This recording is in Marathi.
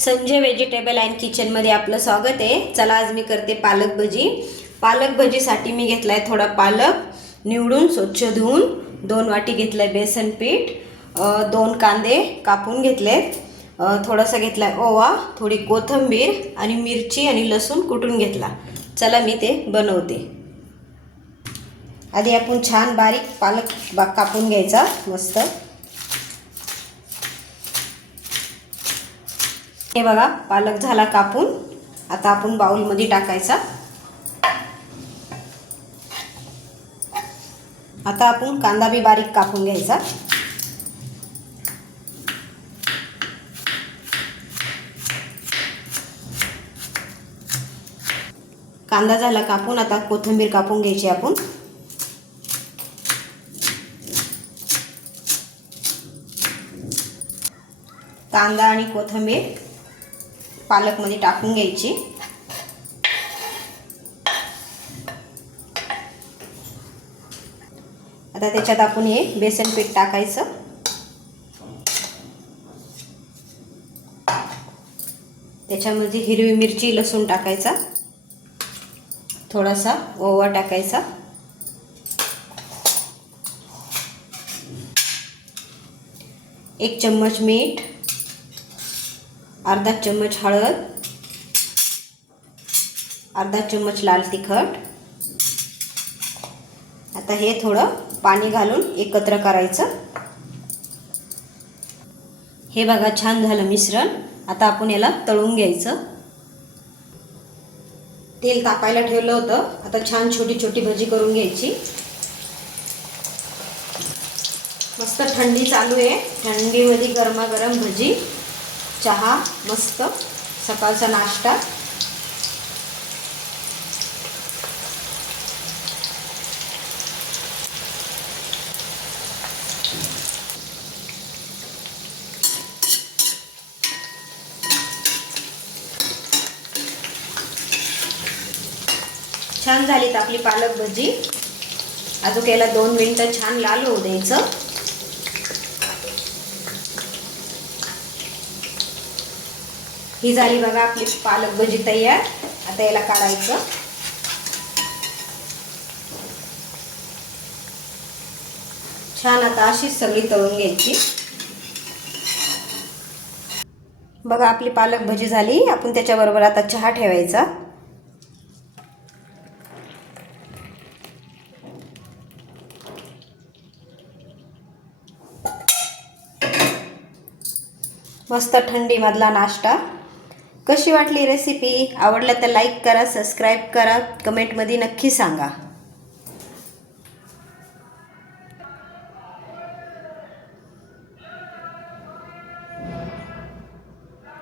संजय व्हेजिटेबल अँड किचनमध्ये आपलं स्वागत आहे। चला आज मी करते पालक भजी। पालक भजीसाठी मी घेतलाय थोडा पालक निवडून स्वच्छ धुवून, 2 वाटी घेतलाय बेसन पीठ, 2 कांदे कापून घेतलेत, थोडासा घेतलाय ओवा, थोडी कोथिंबीर आणि मिरची आणि लसूण कुटून घेतला। चला मी ते बनवते। आधी आपण छान बारीक पालक कापून घ्यायचा मस्त। हे बघा पालक झाला कापून। आता आपण बाउल मध्ये टाकायचा। आता आपण कांदा बी बारीक कापून घ्यायचा। कांदा झाला कापून, आता कोथिंबीर कापून घ्यायची आपण। कांदा आणि कोथिंबीर पालक मध्ये टाकून घ्यायची। आता त्याच्यात आपण हे बेसन पीठ टाकायचं। त्याच्यामध्ये हिरवी मिरची लसूण टाकायचा, थोडासा ओवा टाकायचा, 1 चम्मच मीठ, अर्धा चम्मच हळद, अर्धा चम्मच लाल तिखट। आता हे थोडं पाणी घालून एकत्र करायचं। हे बघा छान झालं मिश्रण। आता आपण याला तळून घ्यायचं। तेल तापायला ठेवलं होतं। आता छान छोटी छोटी भजी करून घ्यायची। मस्त थंडी चालू आहे, थंडीमध्ये गरमागरम भजी, चहा, मस्त सकाळचा नाश्ता। छान झालीत आपली पालक भजी। अजून याला 2 मिनिटं छान लाल होऊ द्यायचं। ही झाली बघा आपली पालक भजी तयार। आता याला काढायचं। छान आता अशी सगळी तळून घ्यायची। बघा आपली पालक भजी झाली। आपण त्याच्याबरोबर आता चहा ठेवायचा। मस्त थंडी मधला नाश्ता। कशी वाटली रेसिपी? आवडलं तर लाईक करा, सबस्क्राईब करा, कमेंटमध्ये नक्की सांगा।